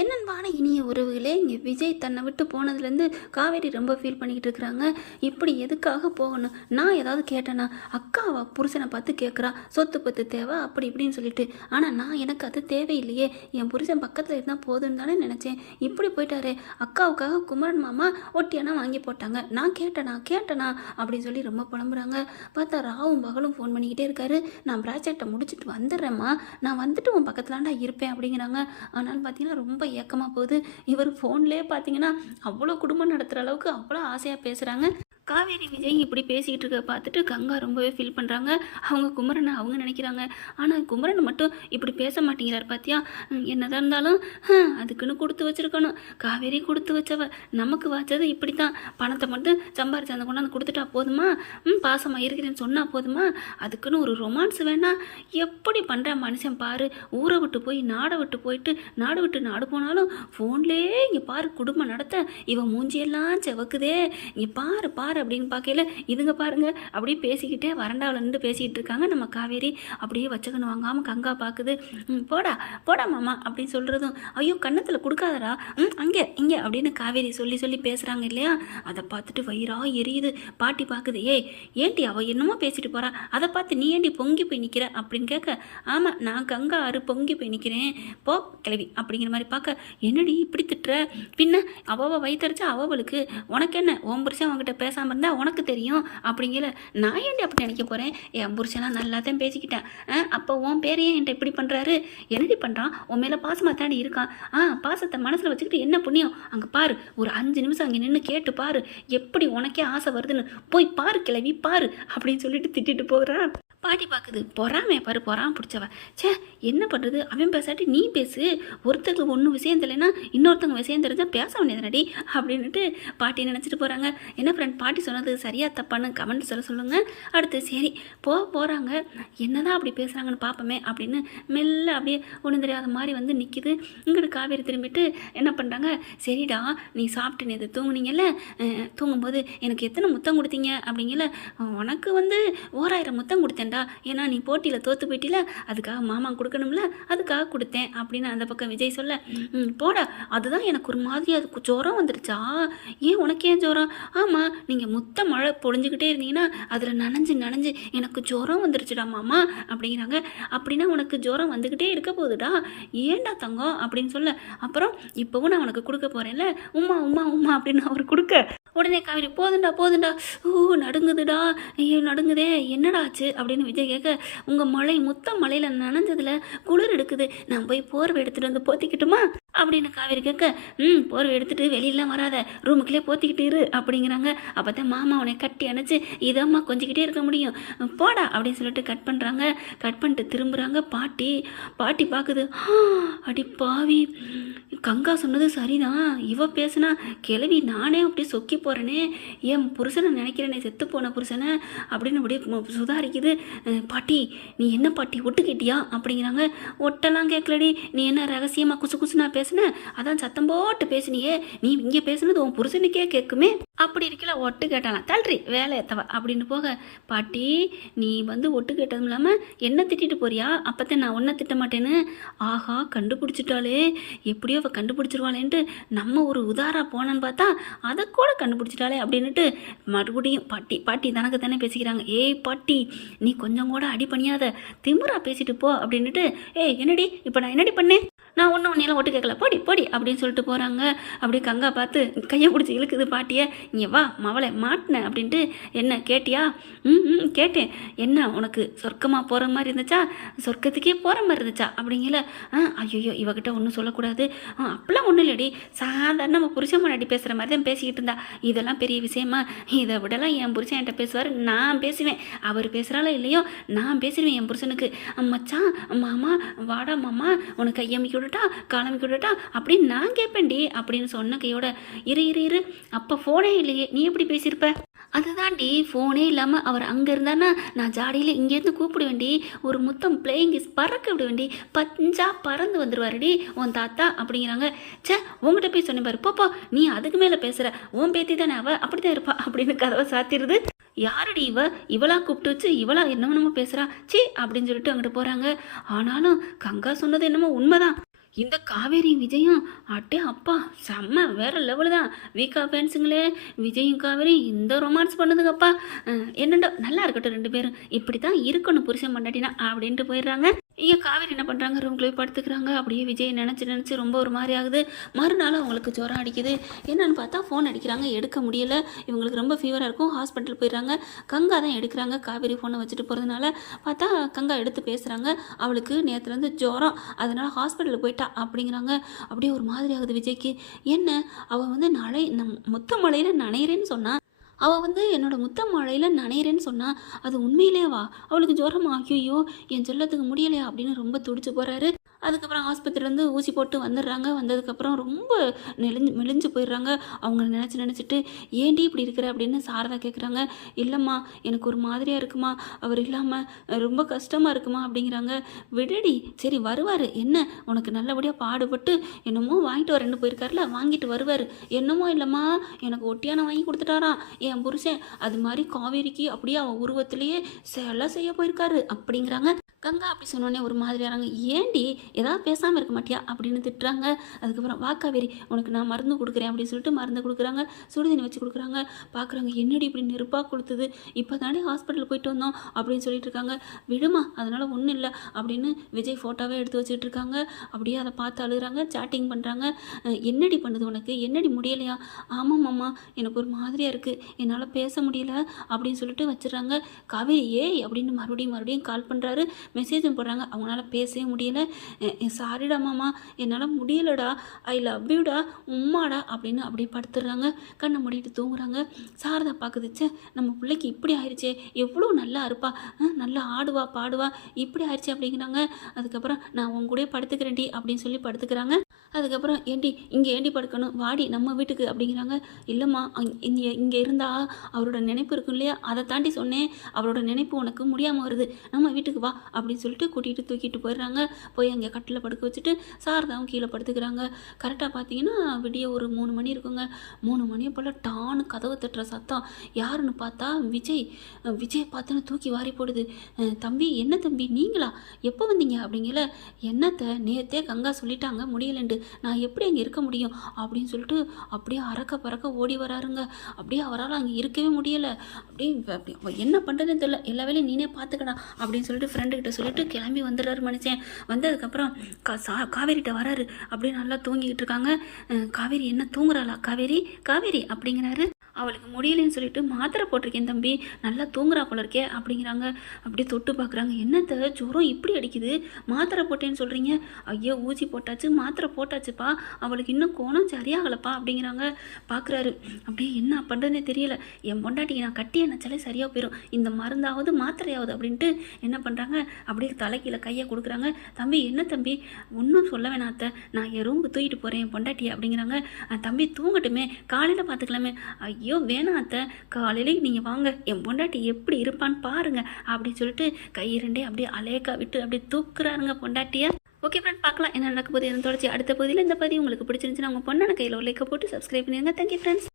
என்னன்பான இனிய உறவுகளே இங்கே விஜய் தன்னை விட்டு போனதுலேருந்து காவேரி ரொம்ப ஃபீல் பண்ணிக்கிட்டு இருக்கிறாங்க. இப்படி எதுக்காக போகணும்? நான் ஏதாவது கேட்டேன்னா அக்காவா? புருஷனை பார்த்து கேட்குறா. சொத்து பத்து தேவை அப்படி இப்படின்னு சொல்லிட்டு. ஆனால் நான் எனக்கு அது தேவையில்லையே. என் புருஷன் பக்கத்தில் இருந்தால் போதும்னு தானே நினச்சேன். இப்படி போயிட்டாரே. அக்காவுக்காக குமரன் மாமா ஒட்டியானா வாங்கி போட்டாங்க. நான் கேட்டேனா? கேட்டேனா? அப்படின்னு சொல்லி ரொம்ப புலம்புறாங்க. பார்த்தா ராவும் பகலும் ஃபோன் பண்ணிக்கிட்டே இருக்காரு. நான் ப்ராஜெக்டை முடிச்சுட்டு வந்துடுறேம்மா. நான் வந்துட்டு உன் பக்கத்துலாண்டா இருப்பேன் அப்படிங்கிறாங்க. ஆனாலும் பார்த்தீங்கன்னா ரொம்ப ஏக்கமாக போகுது. இவர் ஃபோன்லேயே பார்த்தீங்கன்னா அவ்வளோ குடும்பம் நடத்துகிற அளவுக்கு அவ்வளோ ஆசையாக பேசுகிறாங்க காவேரி விஜய் இப்படி பேசிக்கிட்டு இருக்க பார்த்துட்டு கங்கா ரொம்பவே ஃபீல் பண்ணுறாங்க அவங்க குமரனை அவங்க நினைக்கிறாங்க. ஆனால் குமரன் மட்டும் இப்படி பேச மாட்டேங்கிறார் பார்த்தியா என்னதான் இருந்தாலும் அதுக்குன்னு கொடுத்து வச்சிருக்கணும். காவேரி கொடுத்து வச்சவ நமக்கு வச்சது இப்படி தான் பணத்தை மட்டும் சம்பாரிச்சு அந்த கொண்டாந்து கொடுத்துட்டா போதுமா? ம் பாசமாக இருக்கிறேன்னு சொன்னால் போதுமா? அதுக்குன்னு ஒரு ரொமான்ஸ் வேணா. எப்படி பண்ணுற மனுஷன் பாரு? ஊரை விட்டு போய் நாடை விட்டு போயிட்டு நாடு விட்டு நாடு போனாலும் ஃபோன்லேயே இங்கே பாரு குடும்பம் நடத்த. இவன் மூஞ்சியெல்லாம் செவக்குதே. இங்கே பாரு பாரு. அப்படின்னு பார்க்கையில இதுங்க பாருங்க அப்படியே பேசிக்கிட்டே வரண்டாவில் நின்று பேசிக்கிட்டு இருக்காங்க. நம்ம காவேரி அப்படியே வச்சக்கணும் வாங்காமல் கங்கா பார்க்குது ம், போடா போடா மாமா அப்படின்னு சொல்கிறதும் ஐயோ கன்னத்தில் கொடுக்காதடா. ம் அங்கே இங்கே அப்படின்னு காவேரி சொல்லி சொல்லி பேசுகிறாங்க இல்லையா? அதை பார்த்துட்டு வயிறாக எரியுது. பாட்டி பார்க்குது ஏய் ஏன்டி அவள் என்னமோ பேசிட்டு போகிறா அதை பார்த்து நீ ஏண்டி பொங்கி போய் நிற்கிற அப்படின்னு கேட்க ஆமாம் நான் கங்கா ஆறு பொங்கி போய் நிற்கிறேன் போ கிளவி அப்படிங்கிற மாதிரி பார்க்க என்னடி இப்படி திட்டுற? பின்ன அவள் வயிற்றுச்சா அவளுக்கு உனக்கு என்ன? ஓம்பரிசா அவங்ககிட்ட பேசாம பேசாமல் இருந்தால் உனக்கு தெரியும் அப்படிங்கிற நான் ஏன்டி அப்படி நினைக்க போகிறேன் என் புருஷனாக நல்லா தான் பேசிக்கிட்டேன் அப்போ உன் பேரையே என்கிட்ட இப்படி பண்ணுறாரு என்னடி பண்ணுறான் உன் மேலே பாசமாக தாண்டி இருக்கான். ஆ பாசத்தை மனசில் வச்சுக்கிட்டு என்ன புண்ணியம்? அங்கே பாரு ஒரு அஞ்சு நிமிஷம் அங்கே நின்று கேட்டு பாரு. எப்படி உனக்கே ஆசை வருதுன்னு? போய் பாரு கிளவி பாரு அப்படின்னு சொல்லிட்டு திட்டிட்டு போகிறான் பாட்டி பார்க்குது பொறாமே பாரு பொறாம பிடிச்சவ. ச்சே என்ன பண்ணுறது அவன் பேசாட்டி நீ பேசு. ஒருத்தருக்கு ஒன்றும் விஷயம் தெரியலனா இன்னொருத்தவங்க விஷயம் தெரிஞ்சால் பேச வேண்டியதுனடி அப்படின்ட்டு பாட்டி நினச்சிட்டு போகிறாங்க என்ன ஃப்ரெண்ட் பாட்டி சொன்னது சரியா தப்பான்னு கமெண்ட் சொல்ல சொல்லுங்கள் அடுத்து சரி போக போகிறாங்க என்னதான் அப்படி பேசுகிறாங்கன்னு பார்ப்போமே அப்படின்னு மெல்ல அப்படியே ஒன்றும் தெரியாத மாதிரி வந்து நிற்கிது இங்கிட்டு காவேரி திரும்பிட்டு என்ன பண்ணுறாங்க சரிடா நீ சாப்பிட்டு நேற்று தூங்குனீங்கல்ல தூங்கும்போது எனக்கு எத்தனை முத்தம் கொடுத்தீங்க? அப்படிங்கல உனக்கு வந்து ஓராயிரம் முத்தம் கொடுத்தேன்டா ஏன்னா நீ போட்டியில் தோற்று போயிட்டில அதுக்காக மாமா கொடுக்கணும்ல அதுக்காக கொடுத்தேன் அப்படின்னு அந்த பக்கம் விஜய் சொல்ல போடா அதுதான் எனக்கு ஒரு மாதிரி அதுக்கு ஜுரம் வந்துருச்சா? ஏன் உனக்கு ஏன் ஜுரம்? ஆமாம் நீங்கள் முத்த மழை பொழிஞ்சுக்கிட்டே இருந்தீங்கன்னா அதில் நனைஞ்சு நனைஞ்சு எனக்கு ஜுரம் வந்துருச்சுடா மாமா அப்படிங்கிறாங்க. அப்படின்னா உனக்கு ஜுரம் வந்துக்கிட்டே இருக்க போகுதுடா. ஏன்டா தங்கம்? அப்படின்னு சொல்ல அப்புறம் இப்போவும் நான் உனக்கு கொடுக்க போகிறேன்ல உம்மா உம்மா உம்மா அப்படின்னு அவர் கொடுக்க உடனே காவேரி போதுண்டா போதுண்டா ஓ நடுங்குதுடா. ஐயோ நடுங்குதே. என்னடா ஆச்சு? அப்படின்னு விஜய் கேட்க உங்கள் மழை முத்த மழையில் நனைஞ்சதில் குளிர் எடுக்குது. நான் போய் போர்வை எடுத்துகிட்டு வந்து போத்திக்கிட்டுமா? அப்படின்னு காவேரி கேட்க ம் போர்வை எடுத்துட்டு வெளியெல்லாம் வராத. ரூமுக்குள்ளே போத்திக்கிட்டு இரு அப்படிங்கிறாங்க. அப்போ தான் மாமா உன்னை கட்டி அணைச்சு இதம்மா கொஞ்சிக்கிட்டே இருக்க முடியும். போடா அப்படின்னு சொல்லிட்டு கட் பண்ணுறாங்க கட் பண்ணிட்டு திரும்புகிறாங்க பாட்டி பாட்டி பார்க்குது அடி பாவி. கங்கா சொன்னது சரிதான். இவ பேசுனா கிளவி நானே அப்படியே சொக்கி போகிறேனே என் புருஷனை நினைக்கிறேனே செத்து போன புருஷனை அப்படின்னு அப்படியே சுதாரிக்குது. பாட்டி நீ என்ன பாட்டி ஒட்டுக்கிட்டியா? அப்படிங்கிறாங்க. ஒட்டெல்லாம் கேட்கலடி. நீ என்ன ரகசியமாக குசு குசுனா பேசுன? அதான் சத்தம் போட்டு பேசுனியே. நீ இங்கே பேசுனது உன் புருஷனுக்கே கேட்குமே அப்படி இருக்கல ஒட்டு கேட்டாலாம் தள்ளுறி வேலை எத்தவ? அப்படின்னு போக பாட்டி நீ வந்து ஒட்டு கேட்டதும் இல்லாமல் என்ன திட்டிட்டு போறியா? அப்போத்தான் நான் ஒன்றை திட்ட மாட்டேன்னு. ஆஹா கண்டுபிடிச்சிட்டாளே. எப்படியோ அவள் கண்டுபிடிச்சிருவாளேன்ட்டு நம்ம ஒரு உதாரா போனேன்னு பார்த்தா அதை கூட கண்டுபிடிச்சிட்டாளே அப்படின்னுட்டு மறுபடியும் பாட்டி பாட்டி தனக்கு தானே பேசிக்கிறாங்க. ஏய் பாட்டி நீ கொஞ்சம் கூட அடி பண்ணியாத திமுறா பேசிட்டு போ அப்படின்னுட்டு ஏய் என்னடி? இப்போ நான் என்னடி பண்ணேன்? நான் ஒன்றும் ஒன்றையெல்லாம் ஒட்டு கேட்கல. போடி போடி அப்படின்னு சொல்லிட்டு போகிறாங்க அப்படியே கங்கா பார்த்து கையை பிடிச்சி இழுக்குது பாட்டியை. இங்கே வா மவளை மாட்டினேன் அப்படின்ட்டு என்ன கேட்டியா? ம் ம் கேட்டேன். என்ன உனக்கு சொர்க்கமாக போகிற மாதிரி இருந்துச்சா? சொர்க்கத்துக்கே போகிற மாதிரி இருந்துச்சா? அப்படிங்கல. ஆ ஐயோ இவகிட்ட ஒன்றும் சொல்லக்கூடாது. ஆ அப்படிலாம் ஒன்றும் இல்லடி. சாதாரண நம்ம புருஷன் முன்னாடி பேசுகிற மாதிரி தான் பேசிக்கிட்டு இருந்தா. இதெல்லாம் பெரிய விஷயமா? இதை விடலாம் என் புருஷன் என்கிட்ட பேசுவார். நான் பேசுவேன். அவர் பேசுகிறாளோ இல்லையோ நான் பேசிடுவேன் என் புருஷனுக்கு. மச்சான் மாமா வாடா மாமா. உனக்கு கையமைக்கி விட்டுட்டா காலமைக்கி விட்டுட்டா அப்படின்னு நான் கேட்பேன்டி அப்படின்னு சொன்ன கையோட இரு இரு இரு அப்போ ஃபோனே இல்லையே நீ எப்படி பேசியிருப்ப? அதுதான்டி ஃபோனே இல்லாமல் அவர் அங்கே இருந்தானா நான் ஜாடியில் இங்கேருந்து கூப்பிடுவேண்டி ஒரு முத்தம் பிளேயிங் இஸ் பறக்க விடுவேண்டி பஞ்சா பறந்து வந்துடுவாருடி உன் தாத்தா அப்படிங்கிறாங்க. ச்சே உங்ககிட்ட போய் சொன்னேன் பாரு போப்போ நீ அதுக்கு மேலே பேசுகிற உன் பேத்தி தானே அவள் அப்படி தான் இருப்பா அப்படின்னு கதவை சாத்திடுது. யாரடி இவ? இவளா கூப்பிட்டு வச்சு இவளா என்னமோ நம்ம பேசுகிறா சி அப்படின்னு சொல்லிட்டு அங்கிட்டு போகிறாங்க ஆனாலும் கங்கா சொன்னது என்னமோ உண்மைதான். இந்த காவேரி விஜயும் அட்டே அப்பா செம்ம வேற லெவலு தான். வீக்கா ஃபேன்ஸுங்களே விஜயும் காவேரி இந்த ரொமான்ஸ் பண்ணுதுங்கப்பா அஹ், என்னண்டோ நல்லா இருக்கட்டும் ரெண்டு பேரும். இப்படி தான் இருக்கணும் புருஷன் பண்ணாட்டினா அப்படின்ட்டு போயிடுறாங்க. இங்கே காவேரி என்ன பண்ணுறாங்க ரூம்குள்ளே படுத்துக்கிறாங்க. அப்படியே விஜய் நினச்சி நினச்சி ரொம்ப ஒரு மாதிரி ஆகுது. மறுநாள் அவங்களுக்கு ஜுரம் அடிக்குது. என்னென்னு பார்த்தா ஃபோன் அடிக்கிறாங்க. எடுக்க முடியல. இவங்களுக்கு ரொம்ப ஃபீவராக இருக்கும். ஹாஸ்பிட்டல் போயிடுறாங்க. கங்கா தான் எடுக்கிறாங்க. காவேரி ஃபோனை வச்சுட்டு போகிறதுனால பார்த்தா கங்கா எடுத்து பேசுகிறாங்க அவளுக்கு நேற்றுலேருந்து ஜுரம். அதனால் ஹாஸ்பிட்டலில் போயிட்டா அப்படிங்கிறாங்க. அப்படியே ஒரு மாதிரி ஆகுது விஜய்க்கு. என்ன? அவள் வந்து நலை நம் மொத்த மலையில் நனைகிறேன்னு சொன்னால் அவள் வந்து என்னோடய முத்த மழையில் நனையிறேன்னு சொன்னா அது உண்மையிலேவா? அவளுக்கு ஜுரம் ஐயோ என் செல்லத்துக்கு முடியலையா? அப்படின்னு ரொம்ப துடிச்சு போகிறாரு அதுக்கப்புறம் ஆஸ்பத்திரிலேருந்து ஊசி போட்டு வந்துடுறாங்க. வந்ததுக்கப்புறம் ரொம்ப நெளிஞ்சு மெலிஞ்சு போயிடுறாங்க. அவங்க நினச்சி நினச்சிட்டு ஏண்டி இப்படி இருக்கிற? அப்படின்னு சாரதா கேட்குறாங்க இல்லைம்மா எனக்கு ஒரு மாதிரியாக இருக்குமா? அவர் இல்லாமல் ரொம்ப கஷ்டமாக இருக்குமா? அப்படிங்கிறாங்க. விடடி சரி வருவார். என்ன? உனக்கு நல்லபடியாக பாடுபட்டு என்னமோ வாங்கிட்டு வரேன்னு போயிருக்காருல வாங்கிட்டு வருவார். என்னமோ இல்லைம்மா எனக்கு ஒட்டியான வாங்கி கொடுத்துட்டாராம். என் புருஷன். அது மாதிரி காவேரிக்கு அப்படியே அவன் உருவத்திலேயே சிலை செய்ய போயிருக்காரு. அப்படிங்கிறாங்க. கங்கா அப்படி சொன்னோடனே ஒரு மாதிரியாகிறாங்க ஏண்டி? ஏதாவது பேசாமல் இருக்க மாட்டியா? அப்படின்னு திட்டுறாங்க. அதுக்கப்புறம் வா உனக்கு நான் மருந்து கொடுக்குறேன் அப்படின்னு சொல்லிட்டு மருந்து கொடுக்குறாங்க. சுடுதண்ணி வச்சு கொடுக்குறாங்க. பார்க்குறாங்க என்னடி இப்படி நெருப்பாக கொடுத்தது இப்போ தானே ஹாஸ்பிட்டல் போயிட்டு வந்தோம் அப்படின்னு சொல்லிட்டு இருக்காங்க. விடுமா அதனால் ஒன்றும் இல்லை அப்படின்னு விஜய் ஃபோட்டோவே எடுத்து வச்சுட்டு இருக்காங்க. அப்படியே அதை பார்த்து அழுகுறாங்க சாட்டிங் பண்ணுறாங்க என்னடி பண்ணுது உனக்கு? என்னடி முடியலையா? ஆமாம் மாமா எனக்கு ஒரு மாதிரியாக இருக்குது என்னால் பேச முடியல அப்படின்னு சொல்லிட்டு வச்சிடுறாங்க. காவேரி ஏய் அப்படின்னு மறுபடியும் மறுபடியும் கால் பண்ணுறாரு மெசேஜும் போடுறாங்க. அவங்களால பேசவே முடியல. சாரிடா மாமா. என்னால் முடியலடா. ஐ லவ் யூடா உம்மாடா. அப்படின்னு அப்படியே படுத்துடுறாங்க. கண்ணை மூடிட்டு தூங்குறாங்க. சாரதா பார்க்குதுச்சே நம்ம பிள்ளைக்கு இப்படி ஆயிடுச்சே எவ்வளோ நல்லா இருப்பா. நல்லா ஆடுவா பாடுவா. இப்படி ஆயிடுச்சு அப்படிங்கிறாங்க. அதுக்கப்புறம் நான் உன் கூட படுத்துக்கிறேன்டி அப்படின்னு சொல்லி படுத்துக்கிறாங்க. அதுக்கப்புறம் ஏண்டி இங்கே ஏண்டி படுக்கணும்? வாடி நம்ம வீட்டுக்கு அப்படிங்கிறாங்க. இல்லைம்மா இங்கே இங்கே இருந்தால் அவரோட நினைப்பு இருக்கும் இல்லையா? அதை தாண்டி சொன்னேன். அவரோட நினைப்பு உனக்கு முடியாமல் வருது. நம்ம வீட்டுக்கு வா அப்படின்னு சொல்லிட்டு கூட்டிகிட்டு தூக்கிட்டு போயிடுறாங்க. போய் அங்கே கட்டில் படுக்க வச்சுட்டு சாரதாவும் கீழே படுத்துக்கிறாங்க. கரெக்டாக பார்த்தீங்கன்னா விடிய ஒரு மூணு மணி இருக்குங்க. மூணு மணியை போல் டான்னு கதவை தட்டுற சத்தம். யாருன்னு பார்த்தா விஜய். விஜய் பார்த்தோன்னு தூக்கி வாரி போடுது. தம்பி என்ன தம்பி? நீங்களா? எப்போ வந்தீங்க? அப்படிங்கல. என்னத்தை? நேத்தே கங்கா சொல்லிட்டாங்க. முடியலண்டு. நான் எப்படி அங்கே இருக்க முடியும்? அப்படின்னு சொல்லிட்டு அப்படியே அறக்க பறக்க ஓடி வராருங்க. அப்படியே அவரால் அங்கே இருக்கவே முடியலை. அப்படியே அப்படி என்ன பண்ணுறதுன்னு தெரியல. எல்லா வேலையும் நீனே பார்த்துக்கடா அப்படின்னு சொல்லிட்டு ஃப்ரெண்டுக்கிட்ட சொல்லிட்டு கிளம்பி வந்துடுறாரு மனுஷன். வந்ததுக்கப்புறம் கா சா காவேரிட்ட வராரு. அப்படியே நல்லா தூங்கிக்கிட்டு இருக்காங்க. காவேரி என்ன தூங்குறாளா? காவேரி காவேரி அப்படிங்கிறாரு. அவளுக்கு முடியலைன்னு சொல்லிட்டு மாத்திரை போட்டிருக்கேன் தம்பி. நல்லா தூங்குறா போல இருக்கே அப்படிங்கிறாங்க. அப்படியே தொட்டு பார்க்குறாங்க. என்னத்த ஜுரம் இப்படி அடிக்குது? மாத்திரை போட்டேன்னு சொல்கிறீங்க ஐயோ ஊசி போட்டாச்சு மாத்திரை போட்டாச்சுப்பா. அவளுக்கு இன்னும் கோணம் சரியாகலப்பா அப்படிங்கிறாங்க. பார்க்குறாரு. அப்படியே என்ன பண்ணுறதுனே தெரியல. என் பொண்டாட்டிக்கு நான் கட்டி நினச்சாலே சரியாக போயிடும் இந்த மருந்தாவது மாத்திரையாவது அப்படின்ட்டு என்ன பண்ணுறாங்க அப்படியே தலைக்கீழ கையை கொடுக்குறாங்க. தம்பி என்ன தம்பி? ஒன்றும் சொல்ல வேணாம் அத்தை. நான் என் ரூமுக்கு தூக்கிட்டு போகிறேன் என் பொண்டாட்டி அப்படிங்கிறாங்க. தம்பி தூங்கட்டுமே. காலையில் பார்த்துக்கலாமே ஐயோ வேணாம் அத்தை. காலையில நீங்கள் வாங்க. என் பொண்டாட்டி எப்படி இருப்பான்னு பாருங்க. அப்படின்னு சொல்லிட்டு கை ரெண்டே அப்படியே அலேக்கா விட்டு அப்படியே தூக்குறாருங்க பொண்டாட்டியை. ஓகே ஃப்ரெண்ட் பார்க்கலாம் என்ன நடக்க போகுது தொடர்ச்சி. அடுத்த பகுதியில் இந்த பகுதி உங்களுக்கு பிடிச்சிருந்துச்சுன்னா உங்கள் பொண்ணான கையில் ஒரு லைக்கை போட்டு சப்ஸ்கிரைப் பண்ணிடுங்க. Thank you friends